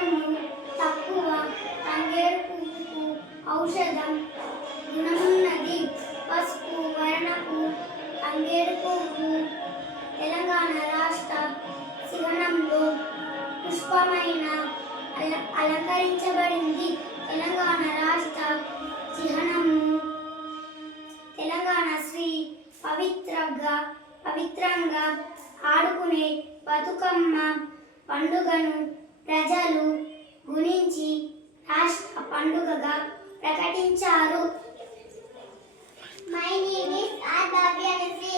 చిహ్నము తక్కువ తంగేడు పువ్వుకు ఔషధం గుణమున్నది. పసుపు వర్ణపు తంగేడు పువ్వు తెలంగాణ రాష్ట్ర చిహ్నంలో పుష్పమైన అలంకరించబడింది. తెలంగాణ రాష్ట్ర చిహ్నము తెలంగాణ శ్రీ పవిత్రంగా ఆడుకునే బతుకమ్మ పండుగను ప్రజలు గురించి రాష్ట్ర పండుగగా ప్రకటించారు. My name is R. Bhavya Nusri.